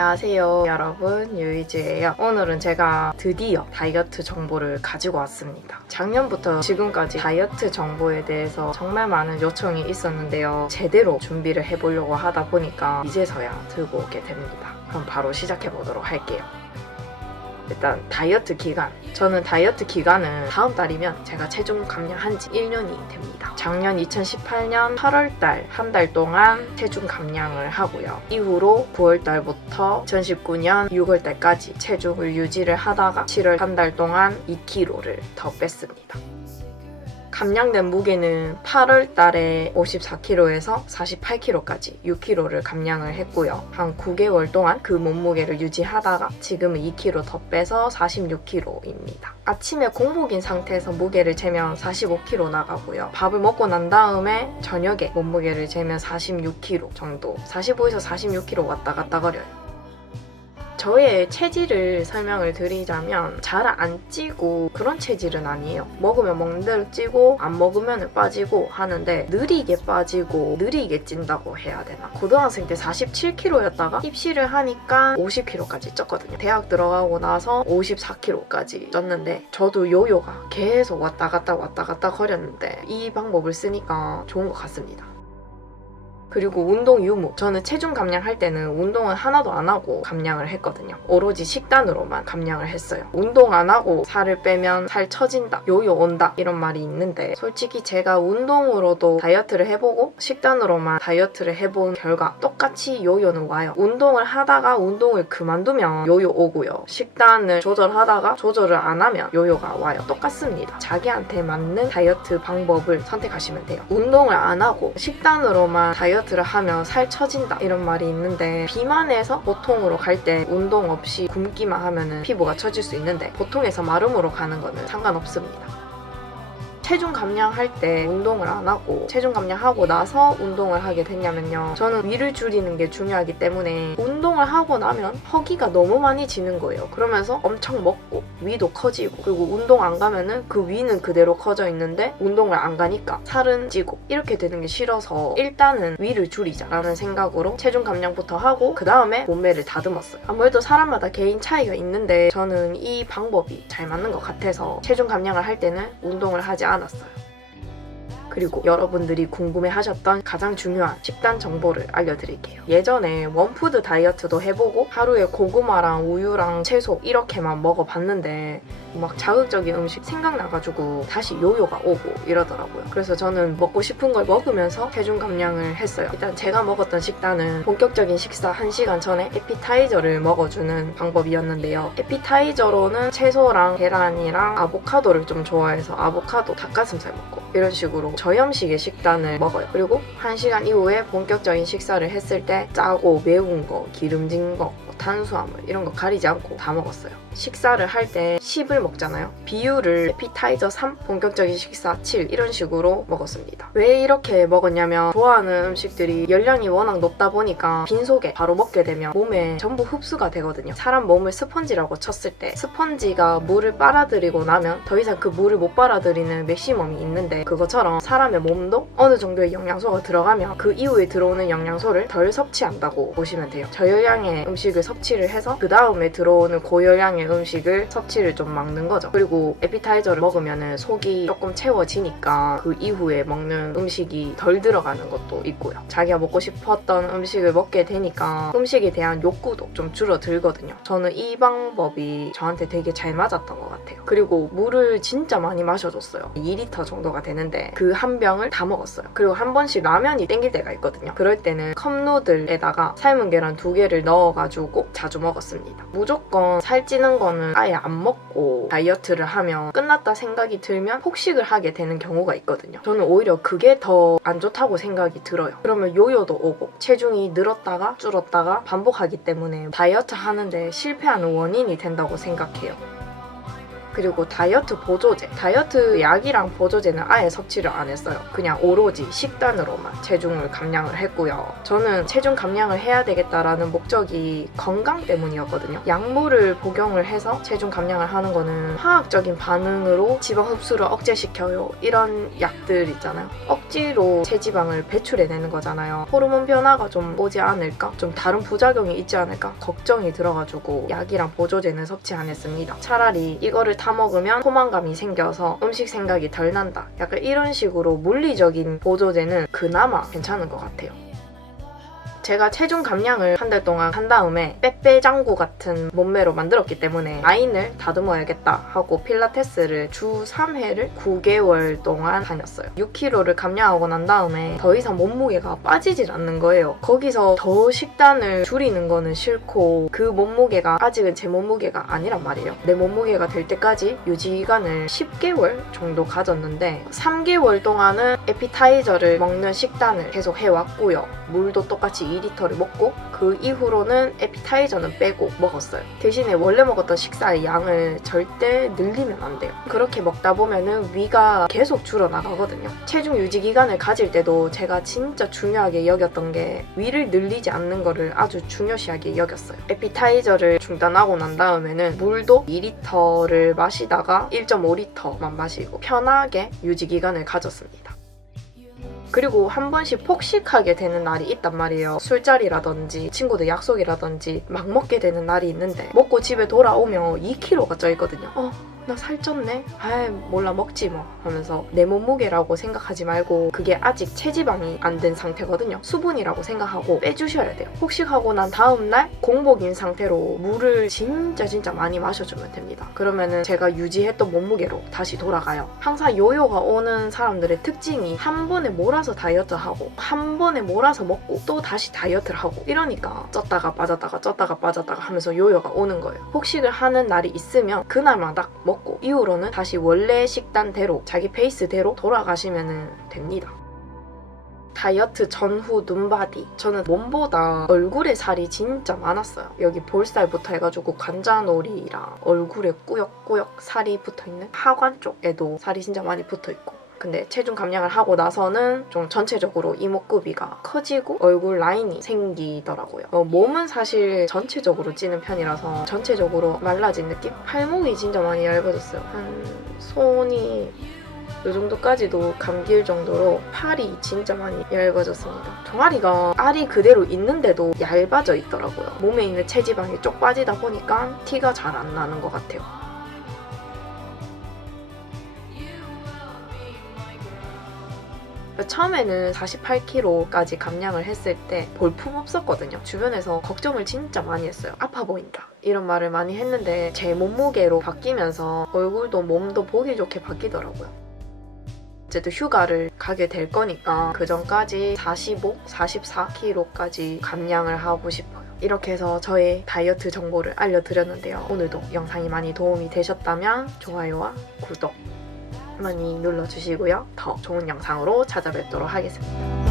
안녕하세요 여러분, 유이즈예요. 오늘은 제가 드디어 다이어트 정보를 가지고 왔습니다. 작년부터 지금까지 다이어트 정보에 대해서 정말 많은 요청이 있었는데요. 제대로 준비를 해보려고 하다 보니까 이제서야 들고 오게 됩니다. 그럼 바로 시작해 보도록 할게요. 일단 다이어트 기간, 저는 다이어트 기간은 다음 달이면 제가 체중 감량한 지 1년이 됩니다. 작년 2018년 8월달 한 달 동안 체중 감량을 하고요. 이후로 9월달부터 2019년 6월달까지 체중을 유지를 하다가 7월 한 달 동안 2kg를 더 뺐습니다. 감량된 무게는 8월 달에 54kg에서 48kg까지 6kg를 감량을 했고요. 한 9개월 동안 그 몸무게를 유지하다가 지금은 2kg 더 빼서 46kg입니다. 아침에 공복인 상태에서 무게를 재면 45kg 나가고요. 밥을 먹고 난 다음에 저녁에 몸무게를 재면 46kg 정도, 45에서 46kg 왔다 갔다 거려요. 저의 체질을 설명을 드리자면 잘 안 찌고 그런 체질은 아니에요. 먹으면 먹는 대로 찌고 안 먹으면 빠지고 하는데 느리게 빠지고 느리게 찐다고 해야 되나? 고등학생 때 47kg였다가 입시를 하니까 50kg까지 쪘거든요. 대학 들어가고 나서 54kg까지 쪘는데 저도 요요가 계속 왔다 갔다 거렸는데 이 방법을 쓰니까 좋은 것 같습니다. 그리고 운동 유무, 저는 체중 감량할 때는 운동은 하나도 안 하고 감량을 했거든요. 오로지 식단으로만 감량을 했어요. 운동 안 하고 살을 빼면 살 처진다, 요요 온다 이런 말이 있는데 솔직히 제가 운동으로도 다이어트를 해보고 식단으로만 다이어트를 해본 결과 똑같이 요요는 와요. 운동을 하다가 운동을 그만두면 요요 오고요. 식단을 조절하다가 조절을 안 하면 요요가 와요. 똑같습니다. 자기한테 맞는 다이어트 방법을 선택하시면 돼요. 운동을 안 하고 식단으로만 다이어트를 하면 살 처진다 이런 말이 있는데 비만에서 보통으로 갈 때 운동 없이 굶기만 하면 피부가 처질 수 있는데 보통에서 마름으로 가는 거는 상관없습니다. 체중 감량할 때 운동을 안 하고 체중 감량하고 나서 운동을 하게 됐냐면요. 저는 위를 줄이는 게 중요하기 때문에 운동을 하고 나면 허기가 너무 많이 지는 거예요. 그러면서 엄청 먹고 위도 커지고 그리고 운동 안 가면은 그 위는 그대로 커져 있는데 운동을 안 가니까 살은 찌고 이렇게 되는 게 싫어서 일단은 위를 줄이자라는 생각으로 체중 감량부터 하고 그 다음에 몸매를 다듬었어요. 아무래도 사람마다 개인 차이가 있는데 저는 이 방법이 잘 맞는 것 같아서 체중 감량을 할 때는 운동을 하지 않았어요. 그리고 여러분들이 궁금해하셨던 가장 중요한 식단 정보를 알려드릴게요. 예전에 원푸드 다이어트도 해보고 하루에 고구마랑 우유랑 채소 이렇게만 먹어봤는데 막 자극적인 음식 생각나가지고 다시 요요가 오고 이러더라고요. 그래서 저는 먹고 싶은 걸 먹으면서 체중 감량을 했어요. 일단 제가 먹었던 식단은 본격적인 식사 1시간 전에 에피타이저를 먹어주는 방법이었는데요. 에피타이저로는 채소랑 계란이랑 아보카도를 좀 좋아해서 아보카도, 닭가슴살 먹고 이런 식으로 저염식의 식단을 먹어요. 그리고 1시간 이후에 본격적인 식사를 했을 때 짜고 매운 거, 기름진 거, 탄수화물 이런 거 가리지 않고 다 먹었어요. 식사를 할 때 10을 먹잖아요. 비율을 에피타이저 3, 본격적인 식사 7 이런 식으로 먹었습니다. 왜 이렇게 먹었냐면 좋아하는 음식들이 열량이 워낙 높다 보니까 빈속에 바로 먹게 되면 몸에 전부 흡수가 되거든요. 사람 몸을 스펀지라고 쳤을 때 스펀지가 물을 빨아들이고 나면 더 이상 그 물을 못 빨아들이는 맥시멈이 있는데 그것처럼 사람의 몸도 어느 정도의 영양소가 들어가면 그 이후에 들어오는 영양소를 덜 섭취한다고 보시면 돼요. 저열량의 음식을 섭취를 해서 그 다음에 들어오는 고열량의 음식을 섭취를 좀 막는 거죠. 그리고 에피타이저를 먹으면 속이 조금 채워지니까 그 이후에 먹는 음식이 덜 들어가는 것도 있고요. 자기가 먹고 싶었던 음식을 먹게 되니까 음식에 대한 욕구도 좀 줄어들거든요. 저는 이 방법이 저한테 되게 잘 맞았던 것 같아요. 그리고 물을 진짜 많이 마셔줬어요. 2리터 정도가 되는데 그 한 병을 다 먹었어요. 그리고 한 번씩 라면이 땡길 때가 있거든요. 그럴 때는 컵누들에다가 삶은 계란 2개를 넣어가지고 자주 먹었습니다. 무조건 살찌는 거는 아예 안 먹고 다이어트를 하면 끝났다 생각이 들면 폭식을 하게 되는 경우가 있거든요. 저는 오히려 그게 더 안 좋다고 생각이 들어요. 그러면 요요도 오고 체중이 늘었다가 줄었다가 반복하기 때문에 다이어트 하는데 실패하는 원인이 된다고 생각해요. 그리고 다이어트 보조제, 다이어트 약이랑 보조제는 아예 섭취를 안 했어요. 그냥 오로지 식단으로만 체중을 감량을 했고요. 저는 체중 감량을 해야 되겠다라는 목적이 건강 때문이었거든요. 약물을 복용을 해서 체중 감량을 하는 거는 화학적인 반응으로 지방 흡수를 억제시켜요. 이런 약들 있잖아요. 억지로 체지방을 배출해내는 거잖아요. 호르몬 변화가 좀 오지 않을까? 좀 다른 부작용이 있지 않을까? 걱정이 들어가지고 약이랑 보조제는 섭취 안 했습니다. 차라리 이거를 타 먹으면 포만감이 생겨서 음식 생각이 덜 난다. 약간 이런 식으로 물리적인 보조제는 그나마 괜찮은 것 같아요. 제가 체중 감량을 한 달 동안 한 다음에 빼빼장구 같은 몸매로 만들었기 때문에 라인을 다듬어야겠다 하고 필라테스를 주 3회를 9개월 동안 다녔어요. 6kg를 감량하고 난 다음에 더 이상 몸무게가 빠지질 않는 거예요. 거기서 더 식단을 줄이는 거는 싫고 그 몸무게가 아직은 제 몸무게가 아니란 말이에요. 내 몸무게가 될 때까지 유지 기간을 10개월 정도 가졌는데 3개월 동안은 에피타이저를 먹는 식단을 계속 해왔고요. 물도 똑같이 2리터를 먹고 그 이후로는 에피타이저는 빼고 먹었어요. 대신에 원래 먹었던 식사의 양을 절대 늘리면 안 돼요. 그렇게 먹다 보면은 위가 계속 줄어나가거든요. 체중 유지 기간을 가질 때도 제가 진짜 중요하게 여겼던 게 위를 늘리지 않는 거를 아주 중요시하게 여겼어요. 에피타이저를 중단하고 난 다음에는 물도 2리터를 마시다가 1.5리터만 마시고 편하게 유지 기간을 가졌습니다. 그리고 한 번씩 폭식하게 되는 날이 있단 말이에요. 술자리라든지 친구들 약속이라든지 막 먹게 되는 날이 있는데 먹고 집에 돌아오면 2kg가 쪄 있거든요. 나 살쪘네? 아이 몰라 먹지 뭐 하면서 내 몸무게라고 생각하지 말고 그게 아직 체지방이 안 된 상태거든요. 수분이라고 생각하고 빼주셔야 돼요. 폭식하고 난 다음날 공복인 상태로 물을 진짜 많이 마셔주면 됩니다. 그러면은 제가 유지했던 몸무게로 다시 돌아가요. 항상 요요가 오는 사람들의 특징이 한 번에 몰아서 다이어트하고 한 번에 몰아서 먹고 또 다시 다이어트를 하고 이러니까 쪘다가 빠졌다가 하면서 요요가 오는 거예요. 폭식을 하는 날이 있으면 그날마다 먹고 이후로는 다시 원래 식단대로 자기 페이스대로 돌아가시면 됩니다. 다이어트 전후 눈바디. 저는 몸보다 얼굴에 살이 진짜 많았어요. 여기 볼살부터 해가지고 관자놀이랑 얼굴에 꾸역꾸역 살이 붙어있는 하관 쪽에도 살이 진짜 많이 붙어있고 근데 체중 감량을 하고 나서는 좀 전체적으로 이목구비가 커지고 얼굴 라인이 생기더라고요. 몸은 사실 전체적으로 찌는 편이라서 전체적으로 말라진 느낌? 팔목이 진짜 많이 얇아졌어요. 한 손이 이 정도까지도 감길 정도로 팔이 진짜 많이 얇아졌습니다. 종아리가 알이 그대로 있는데도 얇아져 있더라고요. 몸에 있는 체지방이 쪽 빠지다 보니까 티가 잘 안 나는 것 같아요. 처음에는 48kg까지 감량을 했을 때 볼품 없었거든요. 주변에서 걱정을 진짜 많이 했어요. 아파 보인다 이런 말을 많이 했는데 제 몸무게로 바뀌면서 얼굴도 몸도 보기 좋게 바뀌더라고요. 어쨌든 휴가를 가게 될 거니까 그 전까지 45, 44kg까지 감량을 하고 싶어요. 이렇게 해서 저의 다이어트 정보를 알려드렸는데요. 오늘도 영상이 많이 도움이 되셨다면 좋아요와 구독 많이 눌러주시고요. 더 좋은 영상으로 찾아뵙도록 하겠습니다.